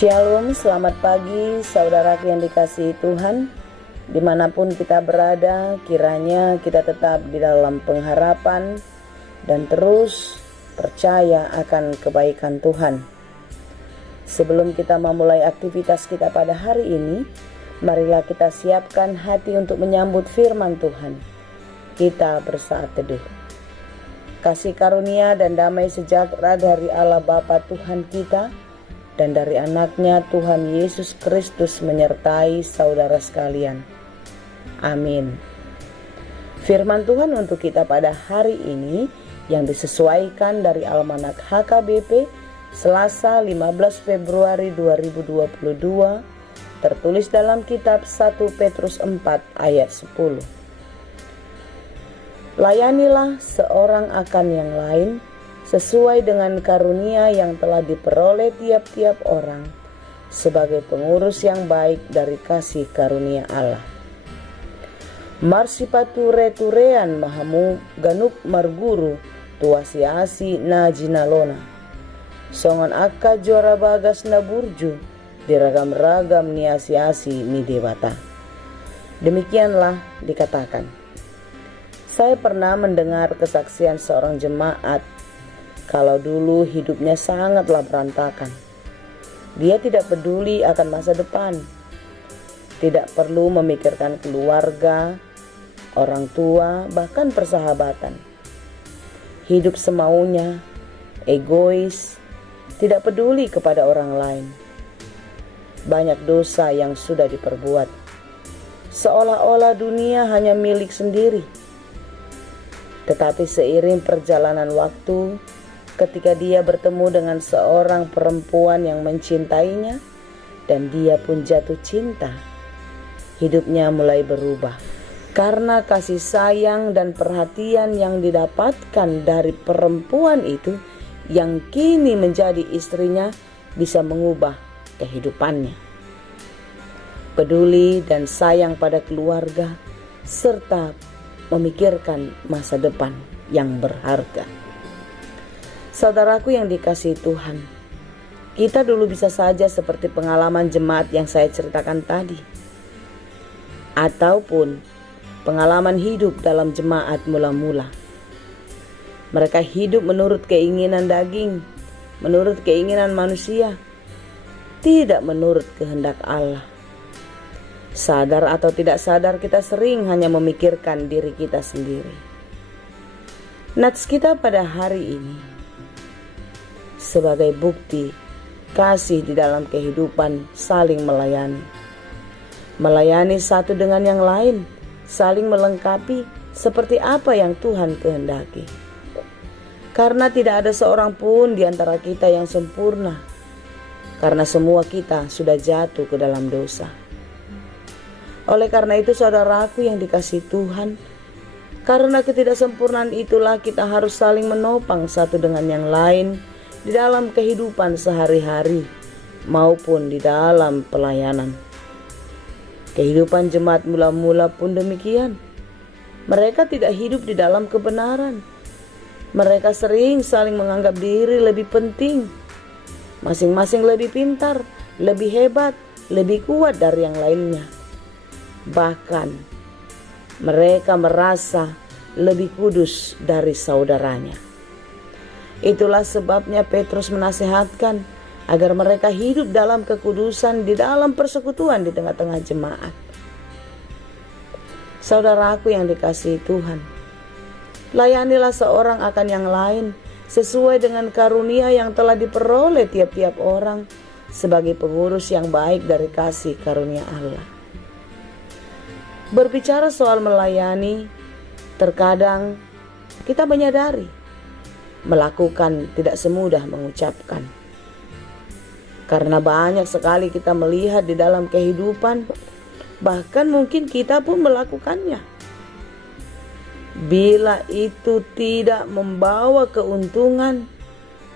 Shalom, selamat pagi saudaraku yang dikasihi Tuhan. Dimanapun kita berada, kiranya kita tetap di dalam pengharapan dan terus percaya akan kebaikan Tuhan. Sebelum kita memulai aktivitas kita pada hari ini, marilah kita siapkan hati untuk menyambut firman Tuhan. Kita bersaat teduh. Kasih karunia dan damai sejahtera dari Allah Bapa Tuhan kita dan dari anaknya Tuhan Yesus Kristus menyertai saudara sekalian. Amin. Firman Tuhan untuk kita pada hari ini yang disesuaikan dari Almanak HKBP Selasa 15 Februari 2022, tertulis dalam kitab 1 Petrus 4 ayat 10. Layanilah seorang akan yang lain sesuai dengan karunia yang telah diperoleh tiap-tiap orang sebagai pengurus yang baik dari kasih karunia Allah. Marsipatureturean mahamu ganuk marguru tuasiasi na jinalona. Songon akka juara bagas na burju diragam-ragam niasiasi ni dewata. Demikianlah dikatakan. Saya pernah mendengar kesaksian seorang jemaat kalau dulu hidupnya sangatlah berantakan. Dia tidak peduli akan masa depan, tidak perlu memikirkan keluarga, orang tua, bahkan persahabatan. Hidup semaunya, egois, tidak peduli kepada orang lain. Banyak dosa yang sudah diperbuat, seolah-olah dunia hanya milik sendiri. Tetapi seiring perjalanan waktu, ketika dia bertemu dengan seorang perempuan yang mencintainya dan dia pun jatuh cinta, hidupnya mulai berubah. Karena kasih sayang dan perhatian yang didapatkan dari perempuan itu yang kini menjadi istrinya bisa mengubah kehidupannya. Peduli dan sayang pada keluarga serta memikirkan masa depan yang berharga. Saudaraku yang dikasihi Tuhan, kita dulu bisa saja seperti pengalaman jemaat yang saya ceritakan tadi, ataupun pengalaman hidup dalam jemaat mula-mula. Mereka hidup menurut keinginan daging, menurut keinginan manusia, tidak menurut kehendak Allah. Sadar atau tidak sadar, kita sering hanya memikirkan diri kita sendiri. Nats kita pada hari ini sebagai bukti kasih di dalam kehidupan saling melayani. Melayani satu dengan yang lain, saling melengkapi seperti apa yang Tuhan kehendaki. Karena tidak ada seorang pun di antara kita yang sempurna, karena semua kita sudah jatuh ke dalam dosa. Oleh karena itu saudaraku yang dikasihi Tuhan, karena ketidaksempurnaan itulah kita harus saling menopang satu dengan yang lain di dalam kehidupan sehari-hari maupun di dalam pelayanan. Kehidupan jemaat mula-mula pun demikian. Mereka tidak hidup di dalam kebenaran. Mereka sering saling menganggap diri lebih penting, masing-masing lebih pintar, lebih hebat, lebih kuat dari yang lainnya. Bahkan mereka merasa lebih kudus dari saudaranya. Itulah sebabnya Petrus menasihatkan agar mereka hidup dalam kekudusan di dalam persekutuan di tengah-tengah jemaat. Saudaraku yang dikasihi Tuhan, layanilah seorang akan yang lain sesuai dengan karunia yang telah diperoleh tiap-tiap orang sebagai pengurus yang baik dari kasih karunia Allah. Berbicara soal melayani, terkadang kita menyadari melakukan tidak semudah mengucapkan. Karena banyak sekali kita melihat di dalam kehidupan, bahkan mungkin kita pun melakukannya. Bila itu tidak membawa keuntungan,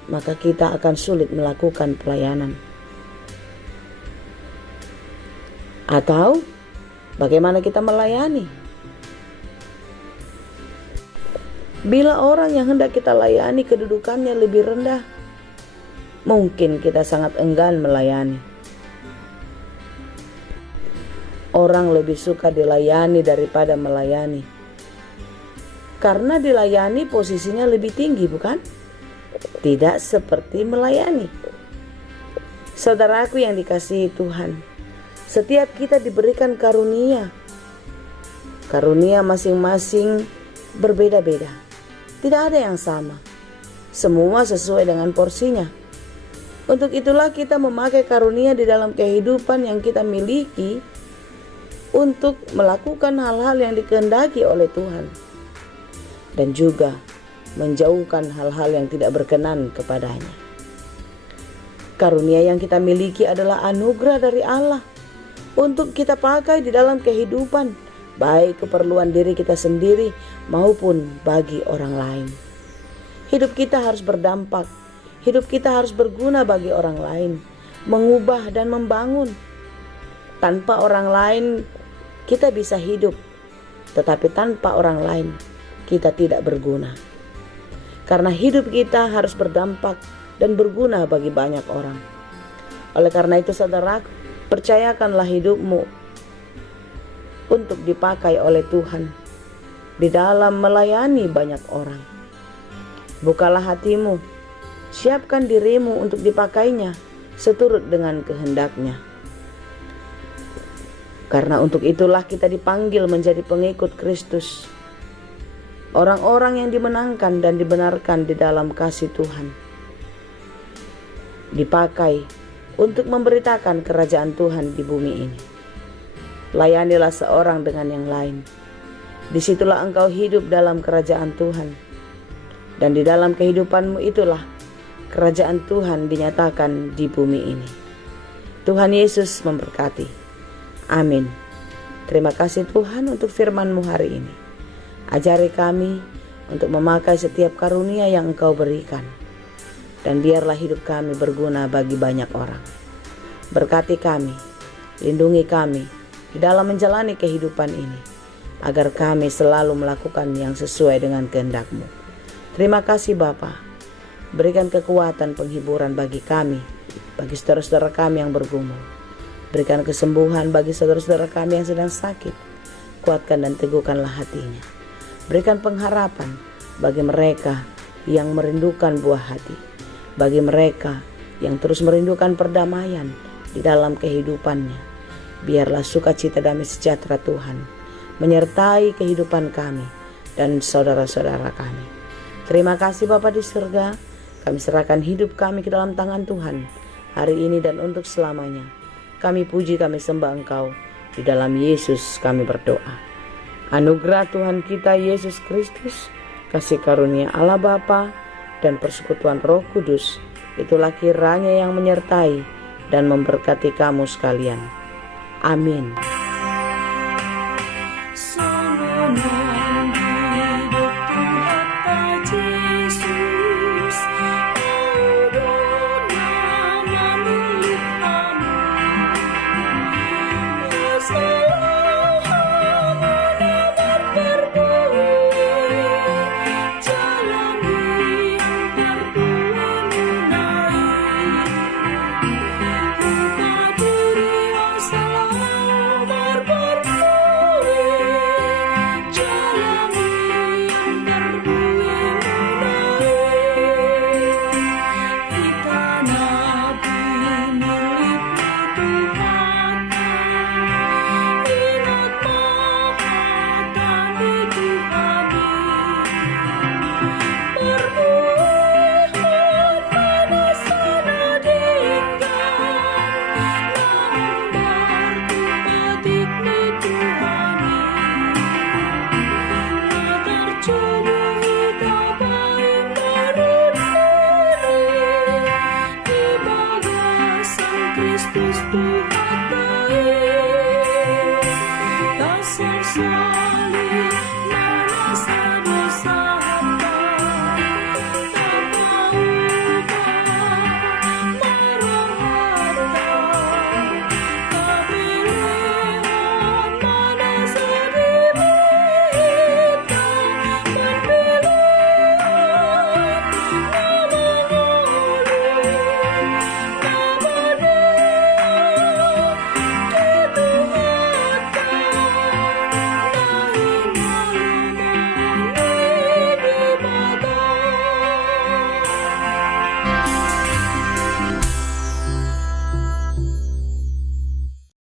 maka kita akan sulit melakukan pelayanan. Atau bagaimana kita melayani? Bila orang yang hendak kita layani kedudukannya lebih rendah, mungkin kita sangat enggan melayani. Orang lebih suka dilayani daripada melayani. Karena dilayani posisinya lebih tinggi, bukan? Tidak seperti melayani. Saudaraku yang dikasihi Tuhan, setiap kita diberikan karunia. Karunia masing-masing berbeda-beda. Tidak ada yang sama. Semua sesuai dengan porsinya. Untuk itulah kita memakai karunia di dalam kehidupan yang kita miliki untuk melakukan hal-hal yang dikehendaki oleh Tuhan. Dan juga menjauhkan hal-hal yang tidak berkenan kepadanya. Karunia yang kita miliki adalah anugerah dari Allah untuk kita pakai di dalam kehidupan, baik keperluan diri kita sendiri maupun bagi orang lain. Hidup kita harus berdampak, hidup kita harus berguna bagi orang lain, mengubah dan membangun. Tanpa orang lain kita bisa hidup, tetapi tanpa orang lain kita tidak berguna. Karena hidup kita harus berdampak dan berguna bagi banyak orang. Oleh karena itu saudara, percayakanlah hidupmu untuk dipakai oleh Tuhan di dalam melayani banyak orang. Bukalah hatimu, siapkan dirimu untuk dipakainya seturut dengan kehendaknya. Karena untuk itulah kita dipanggil menjadi pengikut Kristus. Orang-orang yang dimenangkan dan dibenarkan di dalam kasih Tuhan. Dipakai untuk memberitakan kerajaan Tuhan di bumi ini. Layanilah seorang dengan yang lain. Disitulah engkau hidup dalam kerajaan Tuhan. Dan di dalam kehidupanmu itulah kerajaan Tuhan dinyatakan di bumi ini. Tuhan Yesus memberkati. Amin. Terima kasih Tuhan untuk firman-Mu hari ini. Ajari kami untuk memakai setiap karunia yang Engkau berikan. Dan biarlah hidup kami berguna bagi banyak orang. Berkati kami, lindungi kami di dalam menjalani kehidupan ini, agar kami selalu melakukan yang sesuai dengan kehendak-Mu. Terima kasih Bapa. Berikan kekuatan penghiburan bagi kami, bagi saudara-saudara kami yang bergumul. Berikan kesembuhan bagi saudara-saudara kami yang sedang sakit. Kuatkan dan teguhkanlah hatinya. Berikan pengharapan bagi mereka yang merindukan buah hati, bagi mereka yang terus merindukan perdamaian di dalam kehidupannya. Biarlah sukacita damai sejahtera Tuhan menyertai kehidupan kami dan saudara-saudara kami. Terima kasih Bapa di surga, kami serahkan hidup kami ke dalam tangan Tuhan hari ini dan untuk selamanya. Kami puji, kami sembah Engkau, di dalam Yesus kami berdoa. Anugerah Tuhan kita Yesus Kristus, kasih karunia Allah Bapa, dan persekutuan Roh Kudus, itulah kiranya yang menyertai dan memberkati kamu sekalian. Amin.